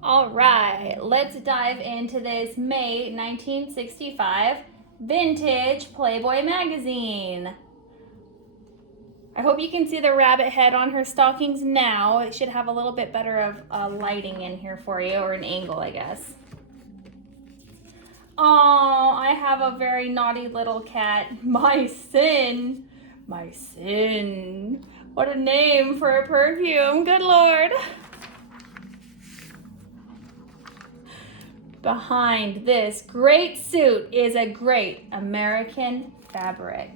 All right, let's dive into this May 1965 vintage Playboy magazine. I hope you can see the rabbit head on her stockings now. It should have a little bit better of lighting in here for you, or an angle, I guess. Oh, I have a very naughty little cat. My sin. My sin. What a name for a perfume. Good Lord. Behind this great suit is a great American fabric.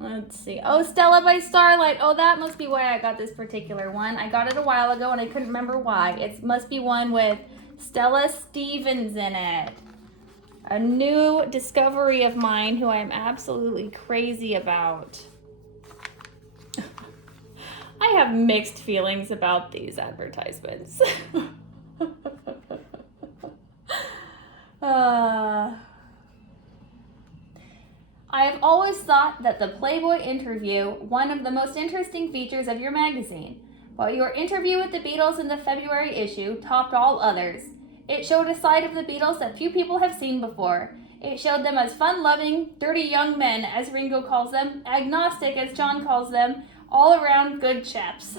Let's see. Oh, Stella by Starlight. Oh, that must be why I got this particular one. I got it a while ago and I couldn't remember why. It must be one with Stella Stevens in it. A new discovery of mine who I am absolutely crazy about. I have mixed feelings about these advertisements. I have always thought that the Playboy interview, one of the most interesting features of your magazine. While your interview with the Beatles in the February issue topped all others. It showed a side of the Beatles that few people have seen before. It showed them as fun-loving, dirty young men, as Ringo calls them, agnostic, as John calls them, all around good chaps.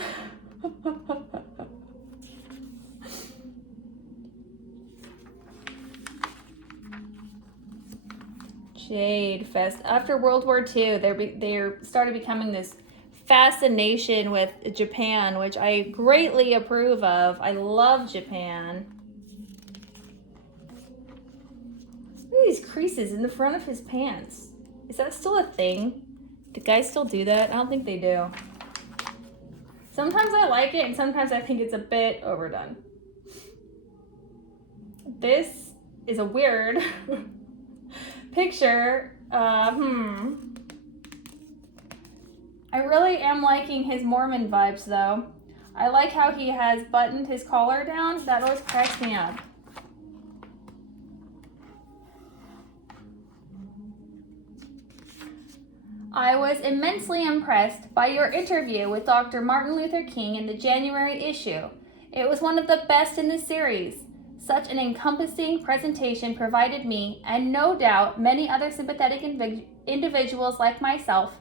Jade Fest. After World War II, they started becoming this fascination with Japan, which I greatly approve of. I love Japan. Look at these creases in the front of his pants. Is that still a thing? Do guys still do that? I don't think they do. Sometimes I like it, and sometimes I think it's a bit overdone. This is a weird picture. I really am liking his Mormon vibes, though. I like how he has buttoned his collar down. That always cracks me up. I was immensely impressed by your interview with Dr. Martin Luther King in the January issue. It was one of the best in the series. Such an encompassing presentation provided me, and no doubt many other sympathetic individuals like myself,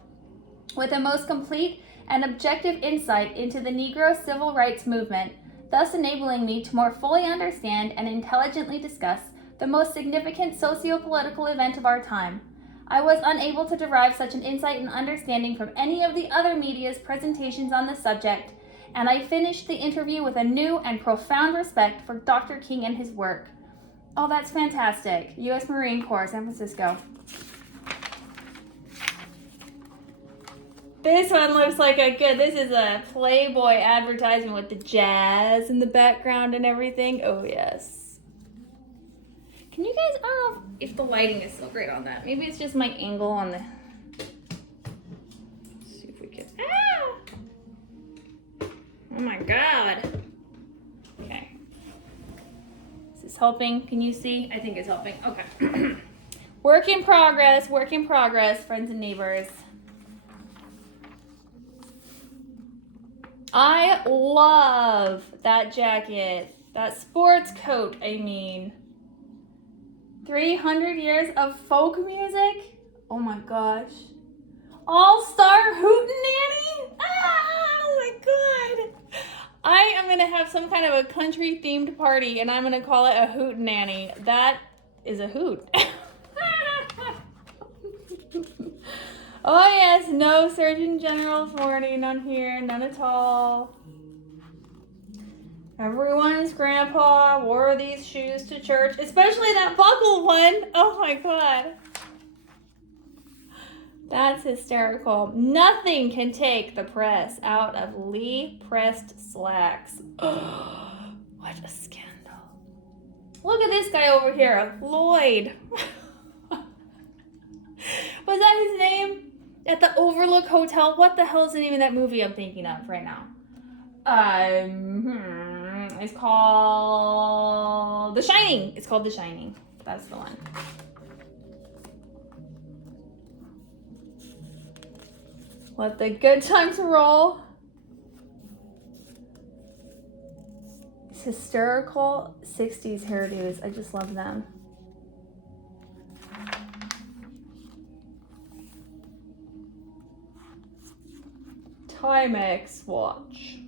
with a most complete and objective insight into the Negro civil rights movement, thus enabling me to more fully understand and intelligently discuss the most significant socio-political event of our time. I was unable to derive such an insight and understanding from any of the other media's presentations on the subject, and I finished the interview with a new and profound respect for Dr. King and his work. Oh, that's fantastic. U.S. Marine Corps, San Francisco. This one looks like this is a Playboy advertisement with the jazz in the background and everything. Oh, yes. Can you guys, I don't know if the lighting is so great on that. Maybe it's just my angle on the, let's see if we can, oh my God. Okay. Is this helping? Can you see? I think it's helping. Okay. Work in progress, friends and neighbors. I love that jacket. That sports coat, I mean. 300 years of folk music? Oh my gosh. All-Star Hootenanny? Oh my God. I am going to have some kind of a country-themed party, and I'm going to call it a Hootenanny. That is a hoot. Oh yes, no Surgeon General's warning on here, none at all. Everyone's grandpa wore these shoes to church, especially that buckle one. Oh my God. That's hysterical. Nothing can take the press out of Lee pressed slacks. Oh, what a scandal. Look at this guy over here, Lloyd. Was that his name? At the Overlook Hotel? What the hell is the name of that movie I'm thinking of right now? It's called The Shining. It's called The Shining. That's the one. Let the good times roll. hysterical 60s hairdos. I just love them. Timex watch.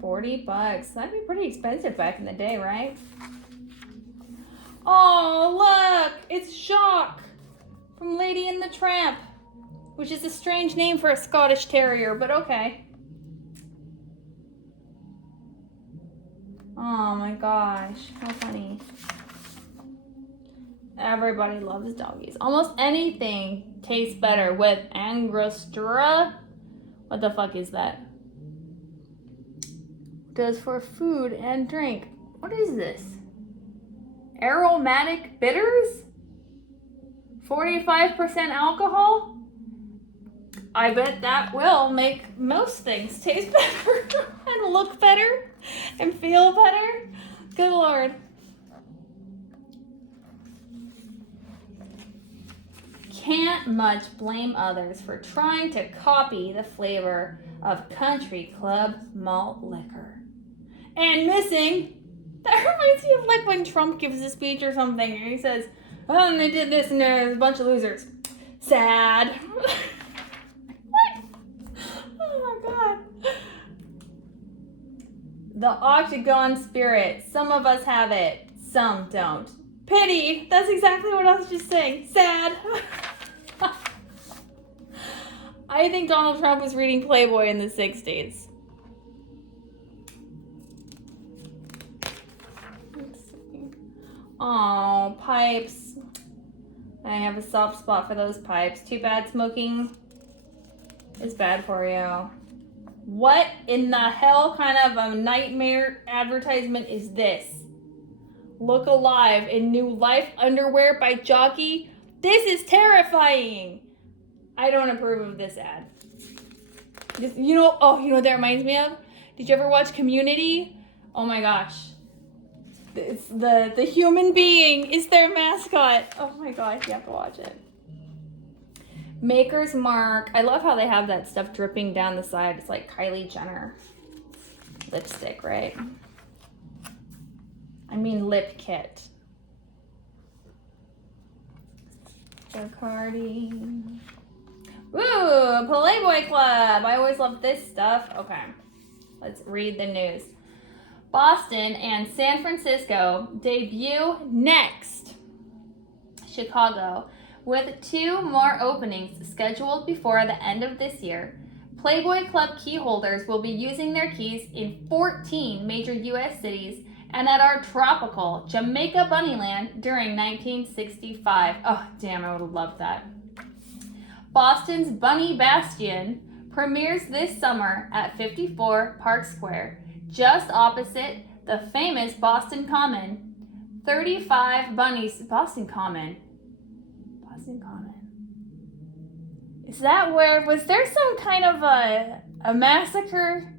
$40. That'd be pretty expensive back in the day, right? Oh, look! It's Jacques from Lady and the Tramp, which is a strange name for a Scottish Terrier, but okay. Oh my gosh, how funny. Everybody loves doggies. Almost anything tastes better with Angostura. What the fuck is that? Does for food and drink. What is this? Aromatic bitters? 45% alcohol? I bet that will make most things taste better and look better and feel better. Good Lord. Can't much blame others for trying to copy the flavor of country club malt liquor. And missing, that reminds me of like when Trump gives a speech or something and he says, oh, and they did this and there's a bunch of losers. Sad. What? Oh my God. The Octagon Spirit. Some of us have it, some don't. Pity. That's exactly what I was just saying. Sad. I think Donald Trump was reading Playboy in the 60s. Oh, pipes. I have a soft spot for those pipes. Too bad smoking is bad for you. What in the hell kind of a nightmare advertisement is this? Look alive in new Life underwear by Jockey. This is terrifying. I don't approve of this ad. You know what that reminds me of? Did you ever watch Community? Oh my gosh. It's the human being is their mascot. Oh my gosh, you have to watch it. Maker's Mark. I love how they have that stuff dripping down the side. It's like Kylie Jenner lipstick, right? I mean lip kit. Bacardi. Ooh, Playboy Club. I always love this stuff. Okay, let's read the news. Boston and San Francisco debut next. Chicago, with 2 more openings scheduled before the end of this year. Playboy Club key holders will be using their keys in 14 major U.S. cities and at our tropical Jamaica Bunnyland during 1965. Oh, damn, I would have loved that. Boston's Bunny Bastion premieres this summer at 54 Park Square, just opposite the famous Boston Common. 35 bunnies. Boston Common. Is that where, was there some kind of a massacre?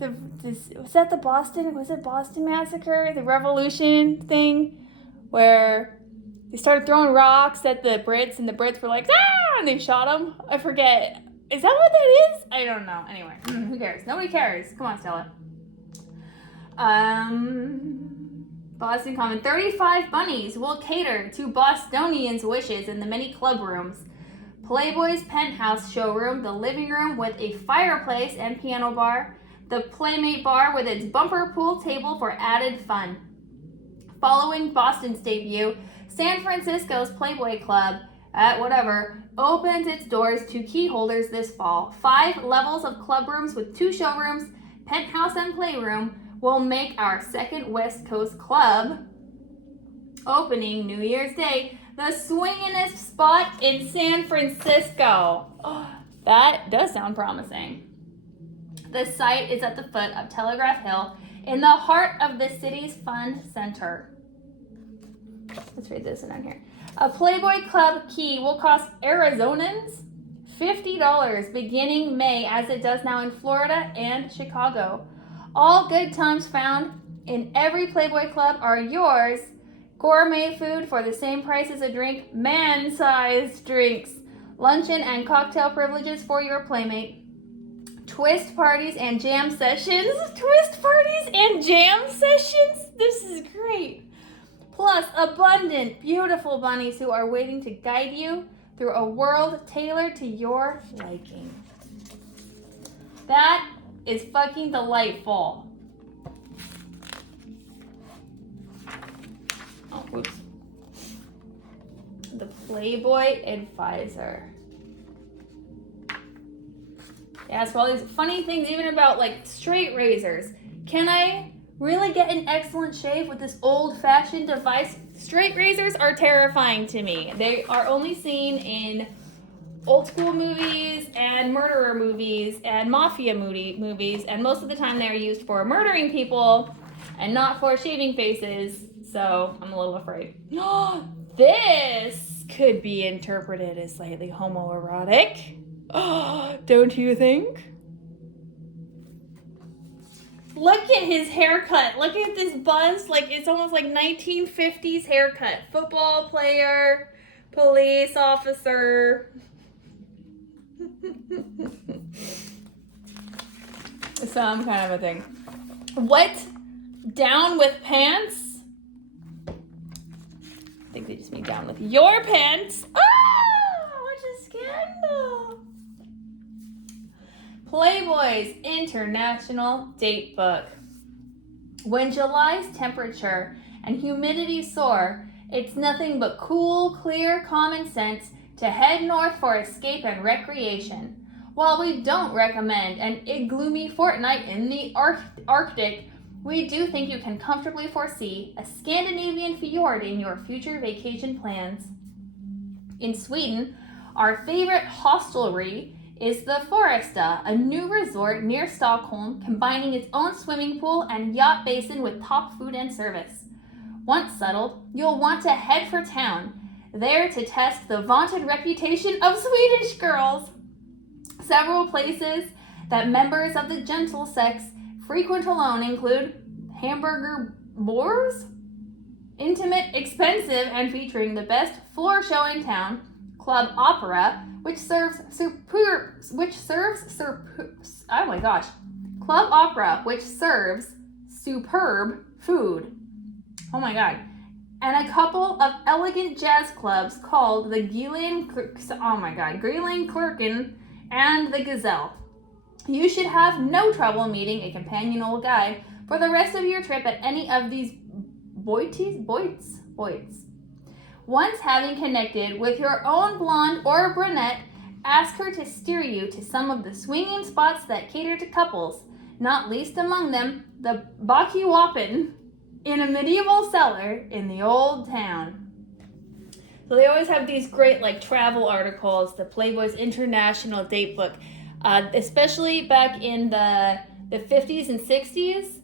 Was that the Boston? Was it Boston Massacre? The Revolution thing? Where they started throwing rocks at the Brits and the Brits were like, ah! And they shot them? I forget. Is that what that is? I don't know. Anyway, who cares? Nobody cares. Come on, Stella. Boston Common. 35 bunnies will cater to Bostonians' wishes in the many club rooms. Playboy's penthouse showroom, the living room with a fireplace and piano bar, the Playmate bar with its bumper pool table for added fun. Following Boston's debut, San Francisco's Playboy Club, opens its doors to key holders this fall. 5 levels of club rooms with 2 showrooms, penthouse and playroom, will make our second West Coast club, opening New Year's Day, the swinginest spot in San Francisco. Oh, that does sound promising. The site is at the foot of Telegraph Hill in the heart of the city's fun center. Let's read this down here. A Playboy Club key will cost Arizonans $50 beginning May, as it does now in Florida and Chicago. All good times found in every Playboy Club are yours. Gourmet food for the same price as a drink, man-sized drinks, luncheon and cocktail privileges for your Playmate, Twist parties and jam sessions. Twist parties and jam sessions? This is great. Plus, abundant, beautiful bunnies who are waiting to guide you through a world tailored to your liking. That is fucking delightful. Oh, whoops. The Playboy Advisor. Yeah, it's all these funny things, even about like straight razors. Can I really get an excellent shave with this old-fashioned device? Straight razors are terrifying to me. They are only seen in old school movies and murderer movies and mafia movies, and most of the time they're used for murdering people and not for shaving faces, so I'm a little afraid. This could be interpreted as slightly homoerotic. Don't you think? Look at his haircut. Look at this buzz. Like, it's almost like 1950s haircut. Football player, police officer. Some kind of a thing. What? Down with pants? I think they just mean down with your pants. What a scandal. Playboy's International Date Book. When July's temperature and humidity soar, it's nothing but cool, clear common sense to head north for escape and recreation. While we don't recommend an gloomy fortnight in the Arctic, we do think you can comfortably foresee a Scandinavian fjord in your future vacation plans. In Sweden, our favorite hostelry is the Foresta, a new resort near Stockholm, combining its own swimming pool and yacht basin with top food and service. Once settled, you'll want to head for town, there to test the vaunted reputation of Swedish girls. Several places that members of the gentle sex frequent alone include Hamburger Boars, intimate, expensive, and featuring the best floor show in town, Club Opera, Club Opera, which serves superb food. Oh my god. And a couple of elegant jazz clubs called the Greeling-Klirken and the Gazelle. You should have no trouble meeting a companion old guide for the rest of your trip at any of these Boits. Once having connected with your own blonde or brunette, ask her to steer you to some of the swinging spots that cater to couples, not least among them the Bakiwapen in a medieval cellar in the old town. So they always have these great like travel articles, the Playboy's International Date Book, especially back in the 50s and 60s.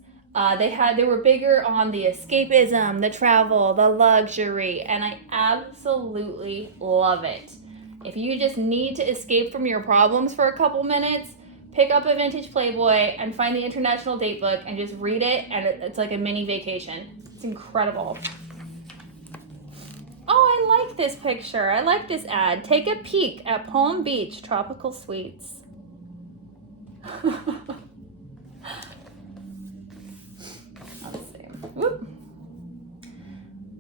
They were bigger on the escapism, the travel, the luxury, and I absolutely love it. If you just need to escape from your problems for a couple minutes, pick up a vintage Playboy and find the International Date Book and just read it, and it's like a mini vacation. It's incredible. Oh, I like this picture. I like this ad. Take a peek at Palm Beach Tropical Suites. Let's see. Whoop.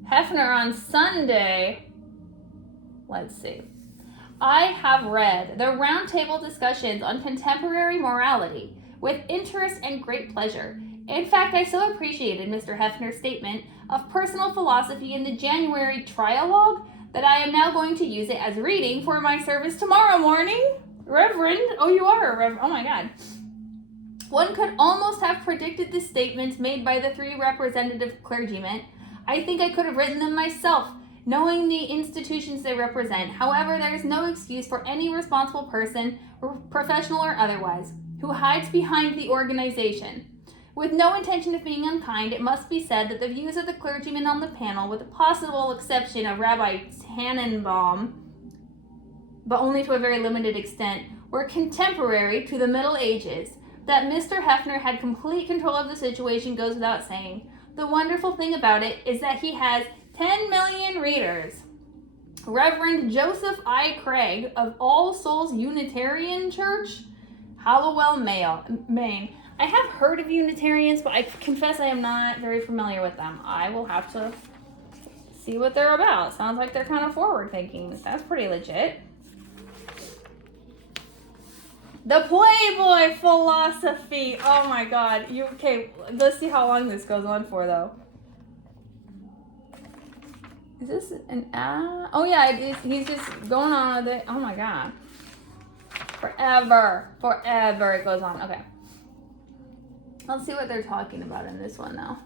Hefner on Sunday. Let's see. I have read the roundtable discussions on contemporary morality with interest and great pleasure. In fact, I so appreciated Mr. Hefner's statement of personal philosophy in the January trialogue that I am now going to use it as reading for my service tomorrow morning. Reverend, oh, you are a reverend. Oh my God. One could almost have predicted the statements made by the three representative clergymen. I think I could have written them myself, knowing the institutions they represent. However, there is no excuse for any responsible person, professional or otherwise, who hides behind the organization. With no intention of being unkind, it must be said that the views of the clergymen on the panel, with the possible exception of Rabbi Tannenbaum, but only to a very limited extent, were contemporary to the Middle Ages. That Mr. Hefner had complete control of the situation goes without saying. The wonderful thing about it is that he has 10 million readers. Reverend Joseph I. Craig of All Souls Unitarian Church, Hallowell, Maine. I have heard of Unitarians, but I confess I am not very familiar with them. I will have to see what they're about. Sounds like they're kind of forward thinking. That's pretty legit. The Playboy philosophy. Oh my god. Okay, let's see how long this goes on for though. Is this an ad? Oh yeah, he's just going on with it. Oh my god. Forever it goes on. Okay. Let's see what they're talking about in this one now.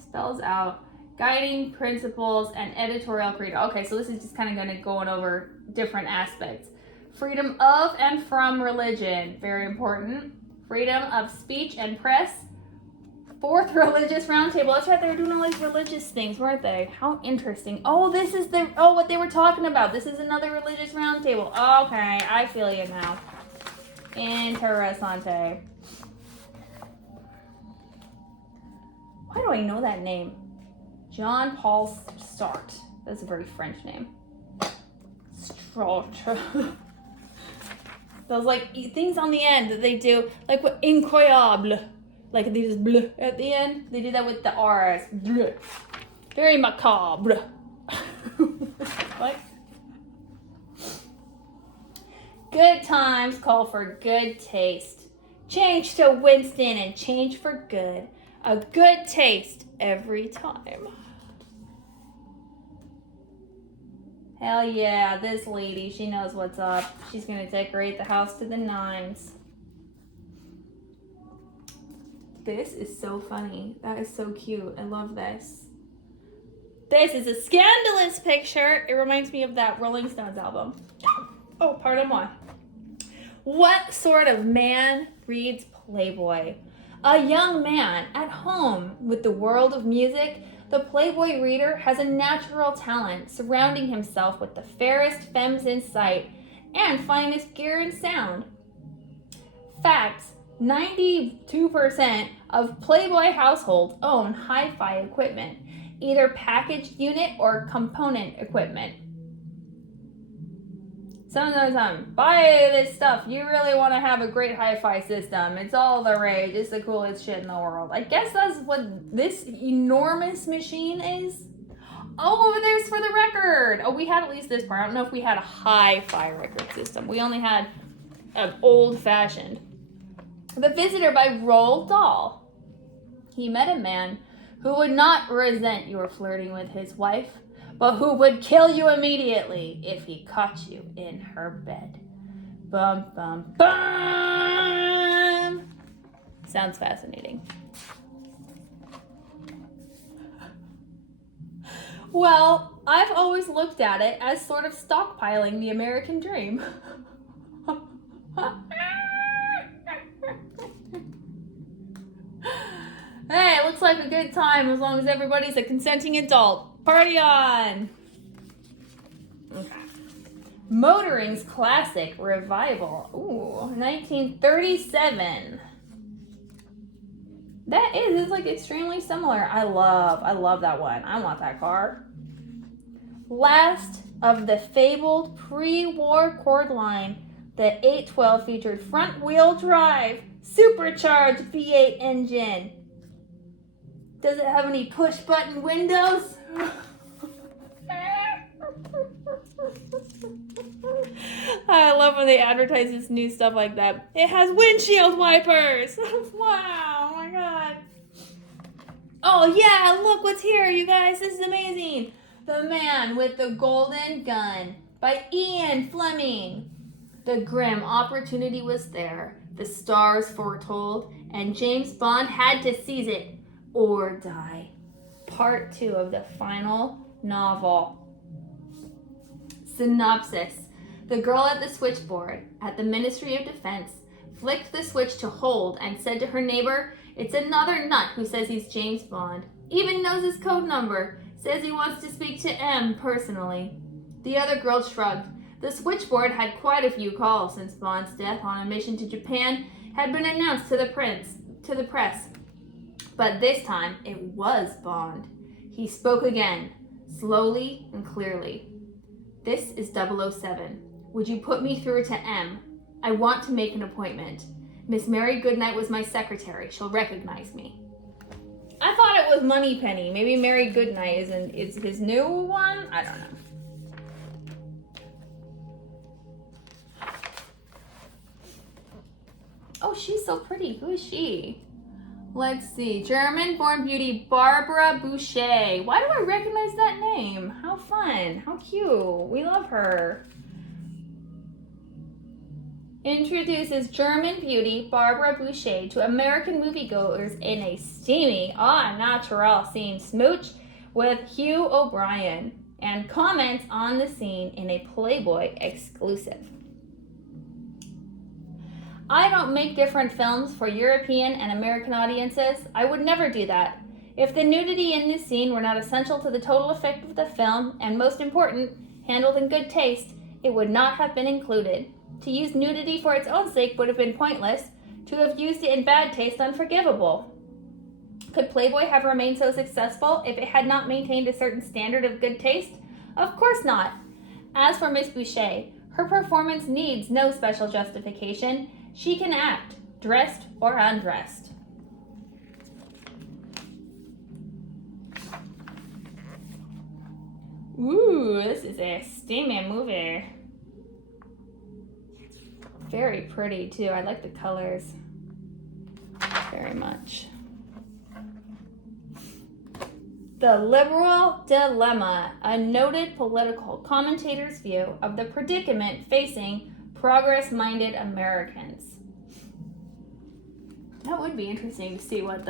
Spells out guiding principles and editorial credo. Okay, so this is just kind of going over different aspects. Freedom of and from religion, very important. Freedom of speech and press. Fourth religious roundtable. That's right, they were doing all these religious things, weren't they? How interesting. Oh, this is what they were talking about. This is another religious roundtable. Okay, I feel you now. Interessante. Why do I know that name? John Paul Sartre. That's a very French name. Sartre. Those like things on the end that they do, like what incroyable. Like they just bleh at the end. They do that with the R's. Bleh. Very macabre. What? Good times call for good taste. Change to Winston and change for good. A good taste every time. Hell yeah, this lady, she knows what's up. She's gonna decorate the house to the nines. This is so funny. That is so cute. I love this. This is a scandalous picture. It reminds me of that Rolling Stones album. Oh, pardon moi. What sort of man reads Playboy? A young man at home with the world of music. The Playboy reader has a natural talent, surrounding himself with the fairest femmes in sight and finest gear and sound. Facts. 92% of Playboy households own hi-fi equipment, either packaged unit or component equipment. Some of the time, buy this stuff. You really want to have a great hi-fi system. It's all the rage. It's the coolest shit in the world. I guess that's what this enormous machine is. Oh, over there's for the record. Oh, we had at least this part. I don't know if we had a hi-fi record system. We only had an old-fashioned. The Visitor by Roald Dahl. He met a man who would not resent your flirting with his wife, but who would kill you immediately if he caught you in her bed. Bum, bum, bum! Sounds fascinating. Well, I've always looked at it as sort of stockpiling the American dream. Hey, it looks like a good time as long as everybody's a consenting adult. Party on! Okay. Motoring's classic revival. Ooh, 1937. It's like extremely similar. I love that one. I want that car. Last of the fabled pre-war cord line, the 812 featured front-wheel drive, supercharged V8 engine. Does it have any push-button windows? I love when they advertise this new stuff like that. It has windshield wipers. Wow, oh my god. Oh yeah, look what's here, you guys. This is amazing. The Man with the Golden Gun by Ian Fleming. The grim opportunity was there. The stars foretold, and James Bond had to seize it or die. Part 2 of the final novel. Synopsis. The girl at the switchboard at the Ministry of Defense flicked the switch to hold and said to her neighbor, "It's another nut who says he's James Bond. Even knows his code number. Says he wants to speak to M personally." The other girl shrugged. The switchboard had quite a few calls since Bond's death on a mission to Japan had been announced to the press. But this time, it was Bond. He spoke again, slowly and clearly. This is 007. Would you put me through to M? I want to make an appointment. Miss Mary Goodnight was my secretary. She'll recognize me. I thought it was Moneypenny. Maybe Mary Goodnight is his new one? I don't know. Oh, she's so pretty. Who is she? Let's see. German-born beauty Barbara Boucher. Why do I recognize that name? How fun. How cute. We love her. Introduces German beauty Barbara Boucher to American moviegoers in a steamy, natural scene smooch with Hugh O'Brien, and comments on the scene in a Playboy exclusive. I don't make different films for European and American audiences. I would never do that. If the nudity in this scene were not essential to the total effect of the film, and most important, handled in good taste, it would not have been included. To use nudity for its own sake would have been pointless. To have used it in bad taste, unforgivable. Could Playboy have remained so successful if it had not maintained a certain standard of good taste? Of course not. As for Miss Boucher, her performance needs no special justification. She can act, dressed or undressed. Ooh, this is a steamy movie. Very pretty too. I like the colors very much. The Liberal Dilemma, a noted political commentator's view of the predicament facing progress-minded Americans. That would be interesting to see what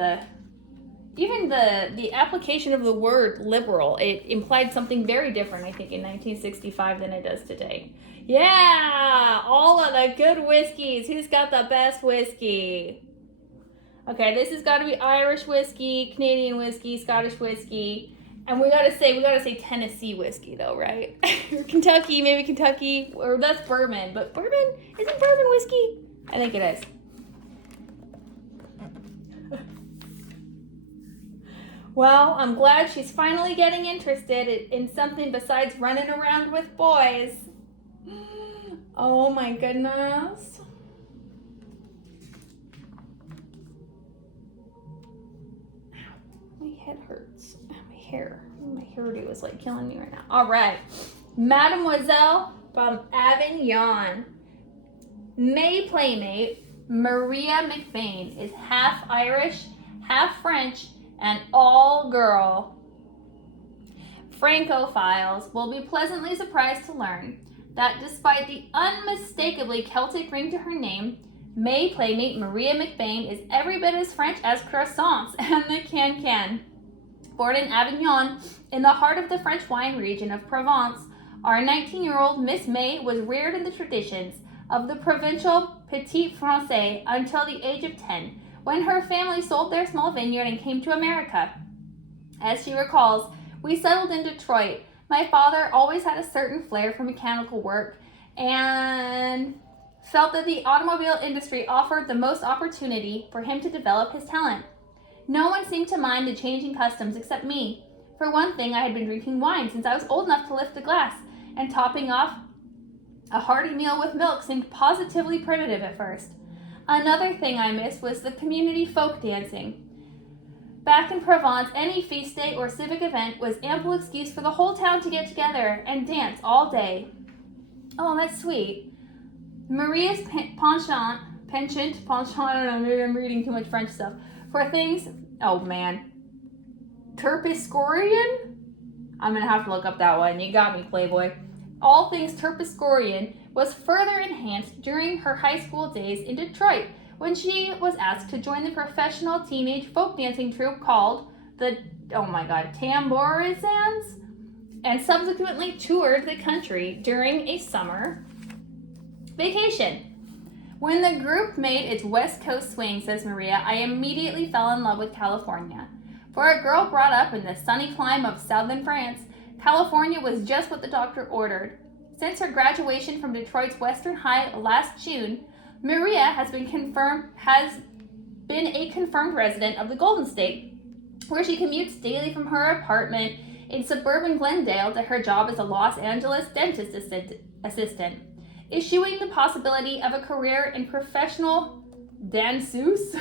even the application of the word liberal, it implied something very different, I think, in 1965 than it does today. Yeah, all of the good whiskeys. Who's got the best whiskey? Okay, this has got to be Irish whiskey, Canadian whiskey, Scottish whiskey, and we gotta say Tennessee whiskey though, right? Or Kentucky, maybe Kentucky, or that's bourbon. But bourbon, isn't bourbon whiskey? I think it is. Well, I'm glad she's finally getting interested in something besides running around with boys. Oh my goodness. My head hurts. My hairdo is like killing me right now. All right. Mademoiselle from Avignon. May playmate Maria McBane is half Irish, half French, and all girl. Francophiles will be pleasantly surprised to learn that despite the unmistakably Celtic ring to her name, May playmate Maria McBane is every bit as French as croissants and the can-can. Born in Avignon, in the heart of the French wine region of Provence, our 19-year-old Miss May was reared in the traditions of the provincial Petit Francais until the age of 10, when her family sold their small vineyard and came to America. As she recalls, we settled in Detroit. My father always had a certain flair for mechanical work and felt that the automobile industry offered the most opportunity for him to develop his talent. No one seemed to mind the changing customs except me. For one thing, I had been drinking wine since I was old enough to lift a glass, and topping off a hearty meal with milk seemed positively primitive at first. Another thing I missed was the community folk dancing. Back in Provence, any feast day or civic event was ample excuse for the whole town to get together and dance all day. Oh, that's sweet. Maria's penchant, I don't know, maybe I'm reading too much French stuff, for things, oh man, Terpsichorean? I'm gonna have to look up that one. You got me, Playboy. All things Terpsichorean was further enhanced during her high school days in Detroit, when she was asked to join the professional teenage folk dancing troupe called the, Tambourisans, and subsequently toured the country during a summer vacation. When the group made its West Coast swing, says Maria, I immediately fell in love with California. For a girl brought up in the sunny clime of southern France, California was just what the doctor ordered. Since her graduation from Detroit's Western High last June, Maria has been a confirmed resident of the Golden State, where she commutes daily from her apartment in suburban Glendale to her job as a Los Angeles dentist assistant, issuing the possibility of a career in professional danseuse.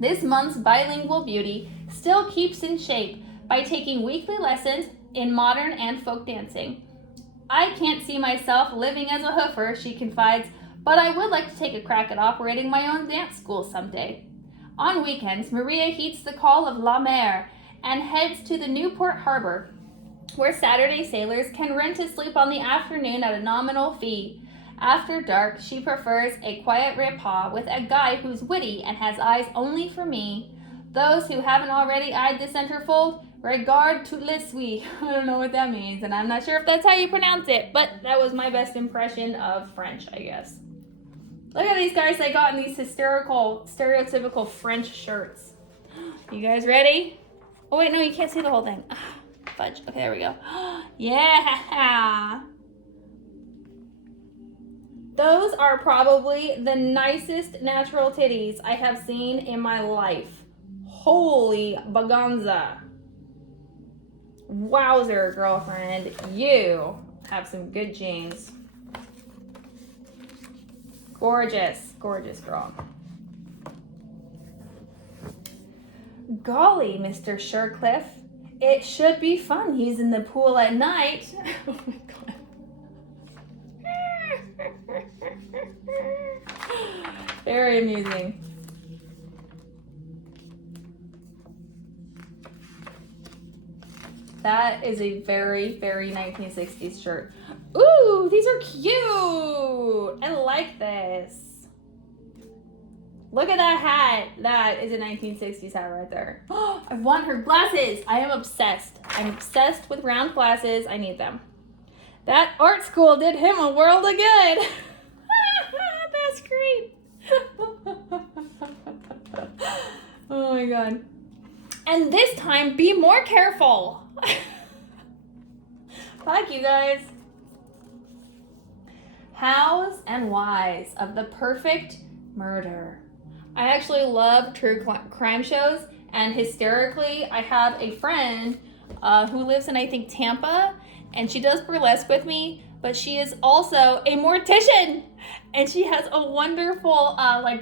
This month's bilingual beauty still keeps in shape by taking weekly lessons in modern and folk dancing. I can't see myself living as a hoofer, she confides, but I would like to take a crack at operating my own dance school someday. On weekends, Maria heeds the call of La Mer and heads to the Newport Harbor, where Saturday sailors can rent a sloop on the afternoon at a nominal fee. After dark, she prefers a quiet repas with a guy who's witty and has eyes only for me. Those who haven't already eyed the centerfold, regard tout le suis. I don't know what that means, and I'm not sure if that's how you pronounce it, but that was my best impression of French, I guess. Look at these guys I got in these hysterical, stereotypical French shirts. You guys ready? Oh wait, no, you can't see the whole thing. Fudge. Okay, there we go. Yeah! Those are probably the nicest natural titties I have seen in my life. Holy baganza. Wowzer, girlfriend. You have some good jeans. Gorgeous. Gorgeous, girl. Golly, Mr. Shercliffe. It should be fun. He's in the pool at night. Oh my God. Very amusing. That is a very, very 1960s shirt. Ooh, these are cute. I like this. Look at that hat. That is a 1960s hat right there. I want her glasses. I am obsessed. I'm obsessed with round glasses. I need them. That art school did him a world of good. That's great. Oh my God. And this time, be more careful. Fuck you guys. Hows and whys of the perfect murder. I actually love true crime shows, and hysterically, I have a friend who lives in, I think, Tampa, and she does burlesque with me, but she is also a mortician, and she has a wonderful,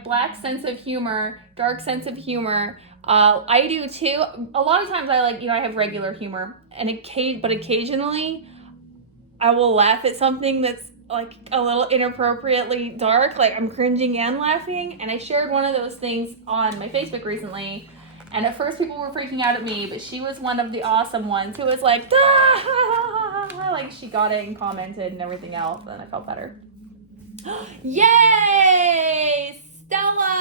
black sense of humor, dark sense of humor. I do too. A lot of times I have regular humor, but occasionally I will laugh at something that's like a little inappropriately dark, like I'm cringing and laughing. And I shared one of those things on my Facebook recently, and at first people were freaking out at me, but she was one of the awesome ones who was like, like she got it and commented and everything else, and I felt better. Yay! Stella!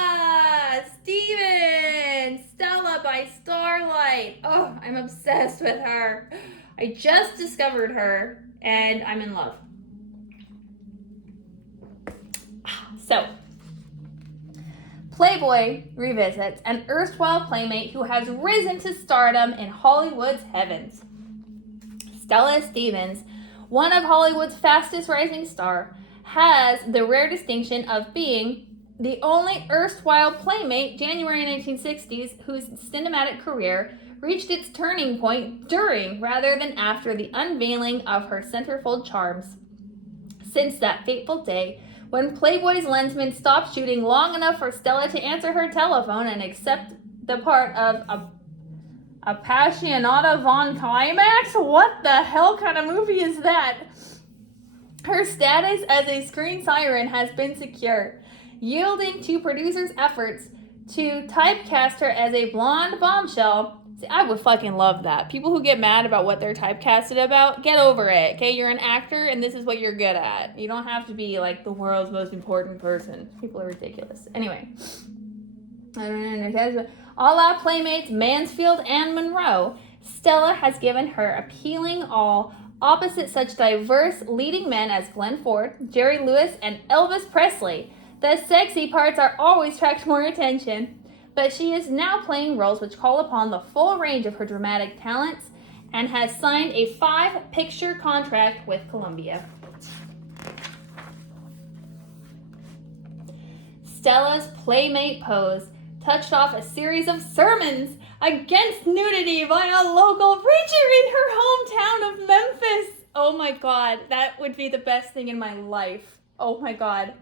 Stella by Starlight. Oh, I'm obsessed with her. I just discovered her and I'm in love. So, Playboy revisits an erstwhile playmate who has risen to stardom in Hollywood's heavens. Stella Stevens, one of Hollywood's fastest rising stars, has the rare distinction of being the only erstwhile playmate, January 1960s, whose cinematic career reached its turning point during rather than after the unveiling of her centerfold charms. Since that fateful day, when Playboy's lensman stopped shooting long enough for Stella to answer her telephone and accept the part of a Appassionata von Climax? What the hell kind of movie is that? Her status as a screen siren has been secure, yielding to producers' efforts to typecast her as a blonde bombshell. See, I would fucking love that. People who get mad about what they're typecasted about, get over it, okay? You're an actor, and this is what you're good at. You don't have to be, like, the world's most important person. People are ridiculous. Anyway. I don't understand. A la Playmates Mansfield and Monroe, Stella has given her appealing all opposite such diverse leading men as Glenn Ford, Jerry Lewis, and Elvis Presley. The sexy parts are always attract more attention. But she is now playing roles which call upon the full range of her dramatic talents and has signed a 5-picture contract with Columbia. Stella's playmate pose touched off a series of sermons against nudity by a local preacher in her hometown of Memphis. Oh my God, that would be the best thing in my life. Oh my God.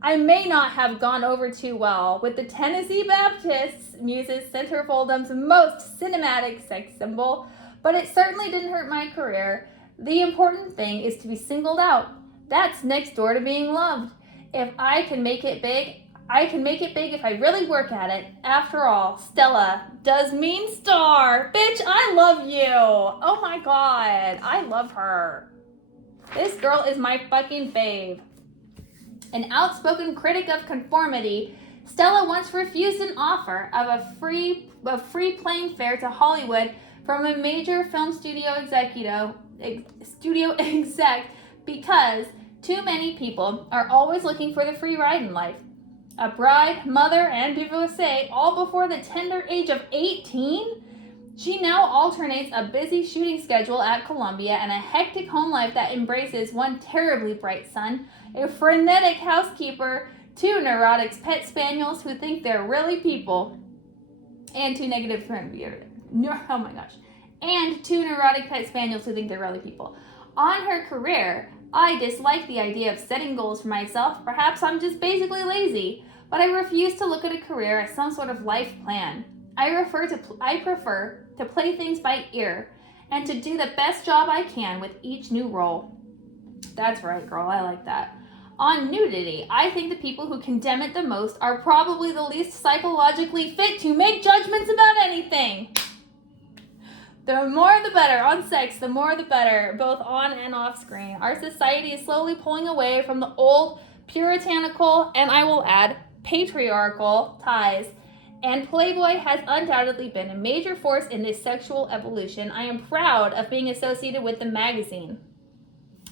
I may not have gone over too well with the Tennessee Baptists, Muses Centerfoldum's most cinematic sex symbol, but it certainly didn't hurt my career. The important thing is to be singled out. That's next door to being loved. If I can make it big, I can make it big if I really work at it. After all, Stella does mean star. Bitch, I love you. Oh my God, I love her. This girl is my fucking fave. An outspoken critic of conformity, Stella once refused an offer of a free plane fare to Hollywood from a major film studio exec because too many people are always looking for the free ride in life. A bride, mother, and divorcee, all before the tender age of 18? She now alternates a busy shooting schedule at Columbia and a hectic home life that embraces one terribly bright son, a frenetic housekeeper, 2 neurotic pet spaniels who think they're really people, and 2 negative oh my gosh, and 2 neurotic pet spaniels who think they're really people. On her career, I dislike the idea of setting goals for myself. Perhaps I'm just basically lazy, but I refuse to look at a career as some sort of life plan. I prefer to play things by ear and to do the best job I can with each new role. That's right, girl. I like that. On nudity, I think the people who condemn it the most are probably the least psychologically fit to make judgments about anything. The more the better. On sex, the more the better, both on and off screen. Our society is slowly pulling away from the old puritanical, and I will add, patriarchal ties. And Playboy has undoubtedly been a major force in this sexual evolution. I am proud of being associated with the magazine.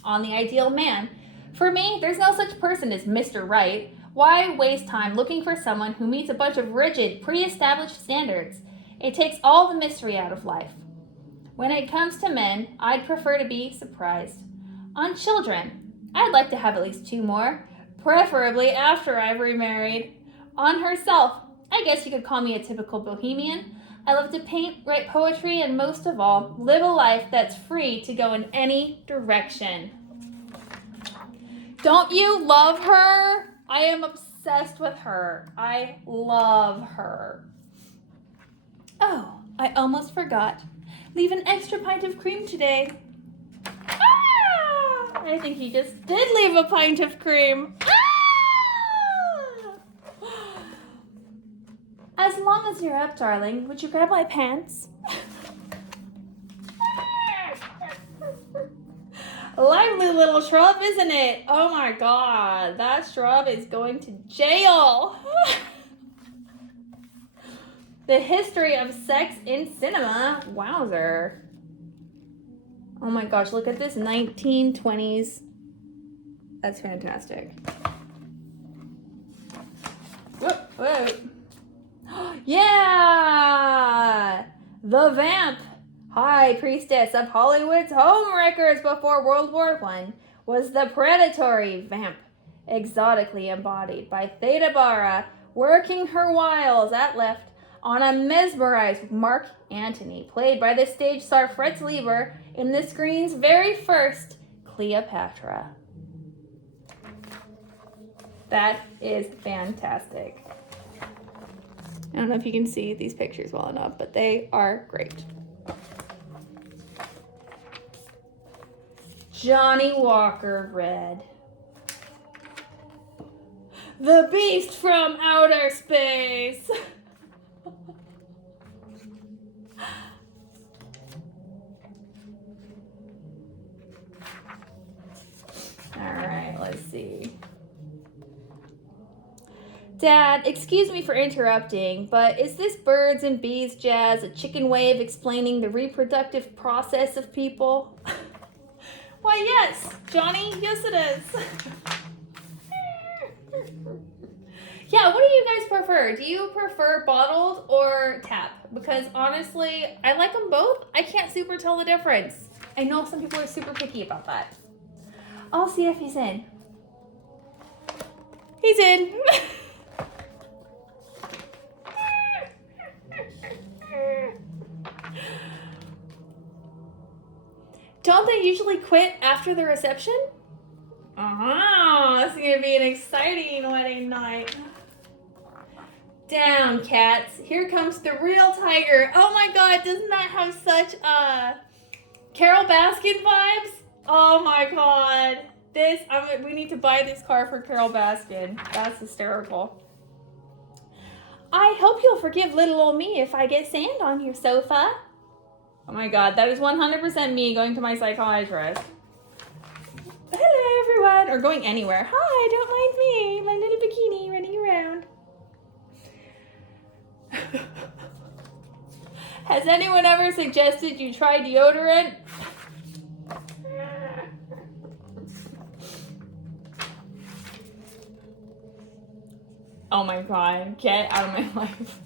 On the ideal man, for me, there's no such person as Mr. Right. Why waste time looking for someone who meets a bunch of rigid, pre-established standards? It takes all the mystery out of life. When it comes to men, I'd prefer to be surprised. On children, I'd like to have at least 2 more, preferably after I've remarried. On herself, I guess you could call me a typical bohemian. I love to paint, write poetry, and most of all, live a life that's free to go in any direction. Don't you love her? I am obsessed with her. I love her. Oh, I almost forgot. Leave an extra pint of cream today. Ah! I think he just did leave a pint of cream. Ah! As long as you're up, darling, would you grab my pants? Lively little shrub, isn't it? Oh my God, that shrub is going to jail. The history of sex in cinema. Wowzer. Oh my gosh, look at this 1920s. That's fantastic. Whoop, whoop. Yeah! The Vamp, high priestess of Hollywood's home records before World War I, was the predatory vamp, exotically embodied by Theda Bara, working her wiles at left on a mesmerized Mark Antony, played by the stage star Fritz Lieber in the screen's very first Cleopatra. That is fantastic. I don't know if you can see these pictures well enough, but they are great. Johnny Walker Red. The Beast from Outer Space. All right, let's see. Dad, excuse me for interrupting, but is this birds and bees jazz a chicken way of explaining the reproductive process of people? Why, yes, Johnny, yes it is. Yeah, what do you guys prefer? Do you prefer bottled or tap? Because honestly, I like them both. I can't super tell the difference. I know some people are super picky about that. I'll see if he's in. He's in. Don't they usually quit after the reception? It's gonna be an exciting wedding night. Down, cats. Here comes the real tiger. Oh my god, doesn't that have such Carol Baskin vibes? Oh my god. We need to buy this car for Carol Baskin. That's hysterical. I hope you'll forgive little old me if I get sand on your sofa. Oh my god, that is 100% me going to my psychiatrist. Hello everyone, or going anywhere. Hi, don't mind me, my little bikini running around. Has anyone ever suggested you try deodorant? Oh my god, get out of my life.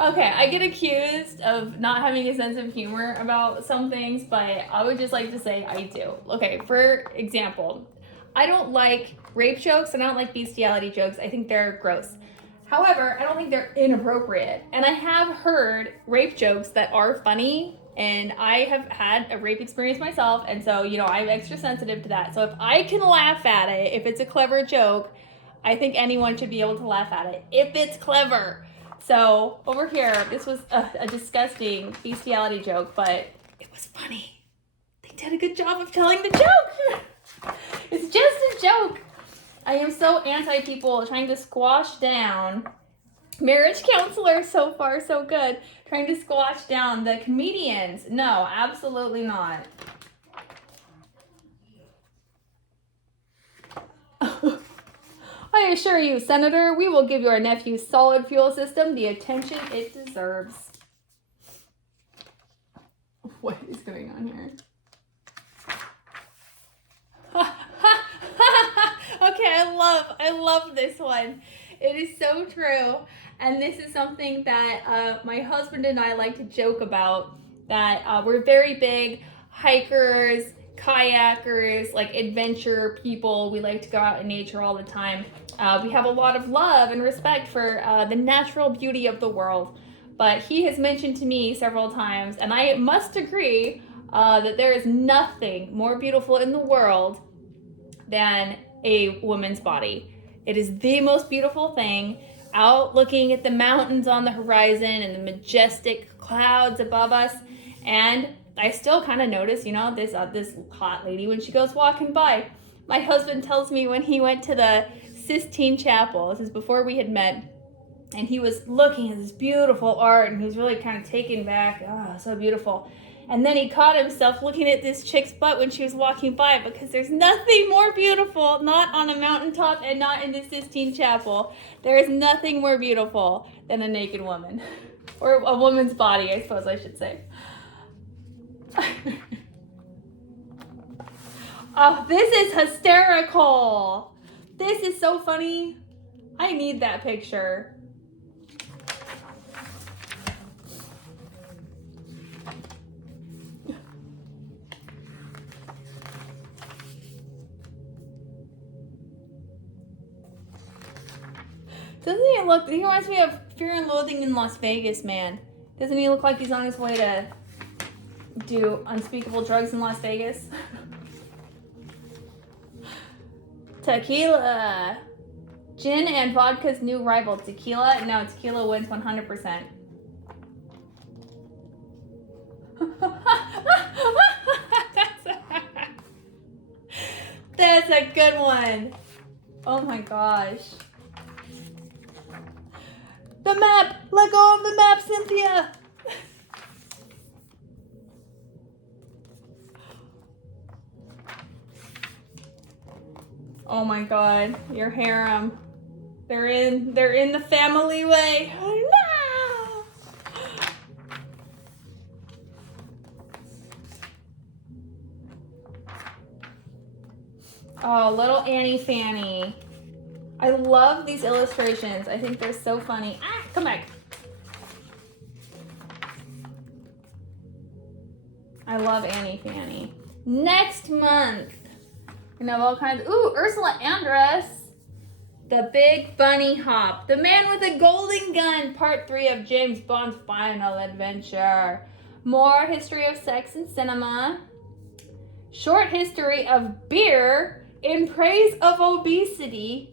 Okay, I get accused of not having a sense of humor about some things, but I would just like to say I do. Okay, for example, I don't like rape jokes and I don't like bestiality jokes. I think they're gross. However, I don't think they're inappropriate. And I have heard rape jokes that are funny, and I have had a rape experience myself, and so, I'm extra sensitive to that. So if I can laugh at it, if it's a clever joke, I think anyone should be able to laugh at it, if it's clever. So over here, this was a disgusting bestiality joke, but it was funny. They did a good job of telling the joke. It's just a joke. I am so anti-people trying to squash down. Marriage counselor, so far so good. Trying to squash down the comedians. No, absolutely not. I assure you, Senator, we will give your nephew's solid fuel system the attention it deserves. What is going on here? Okay, I love this one. It is so true. And this is something that my husband and I like to joke about, that we're very big hikers, kayakers, like adventure people. We like to go out in nature all the time. We have a lot of love and respect for the natural beauty of the world. But he has mentioned to me several times, and I must agree, that there is nothing more beautiful in the world than a woman's body. It is the most beautiful thing. Out looking at the mountains on the horizon and the majestic clouds above us. And I still kind of notice, this hot lady when she goes walking by. My husband tells me when he went to the Sistine Chapel, this is before we had met, and he was looking at this beautiful art, and he was really kind of taken back. Oh, so beautiful. And then he caught himself looking at this chick's butt when she was walking by, because there's nothing more beautiful, not on a mountaintop and not in the Sistine Chapel. There is nothing more beautiful than a naked woman. Or a woman's body, I suppose I should say. Oh, this is hysterical. This is so funny. I need that picture. Doesn't he look, he reminds me of Fear and Loathing in Las Vegas, man. Doesn't he look like he's on his way to do unspeakable drugs in Las Vegas? Tequila. Gin and vodka's new rival. Tequila? No, tequila wins 100%. That's a good one. Oh my gosh. The map! Let go of the map, Cynthia! Oh my god, your harem. They're in the family way. Oh no! Oh, little Annie Fanny. I love these illustrations. I think they're so funny. Ah, come back. I love Annie Fanny. Next month, we're gonna have all kinds of, ooh, Ursula Andress. The Big Bunny Hop. The Man with a Golden Gun, Part 3 of James Bond's Final Adventure. More history of sex and cinema. Short history of beer in praise of obesity.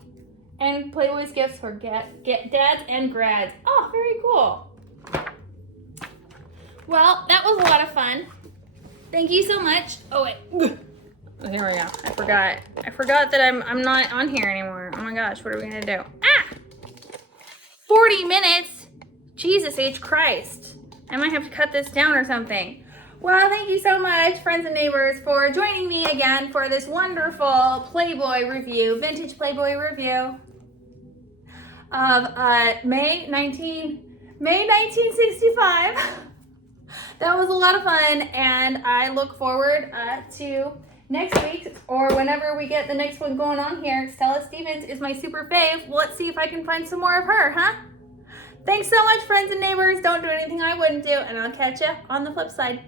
And Playboy's gifts for dads and grads. Oh, very cool. Well, that was a lot of fun. Thank you so much. Oh, wait. Here we go. I forgot that I'm not on here anymore. Oh my gosh, what are we gonna do? 40 minutes? Jesus H. Christ. I might have to cut this down or something. Well, thank you so much, friends and neighbors, for joining me again for this wonderful Playboy review, vintage Playboy review of May 1965. That was a lot of fun, and I look forward to next week or whenever we get the next one going on here. Stella Stevens is my super fave. Let's see if I can find some more of her, huh? Thanks so much, friends and neighbors. Don't do anything I wouldn't do, and I'll catch you on the flip side.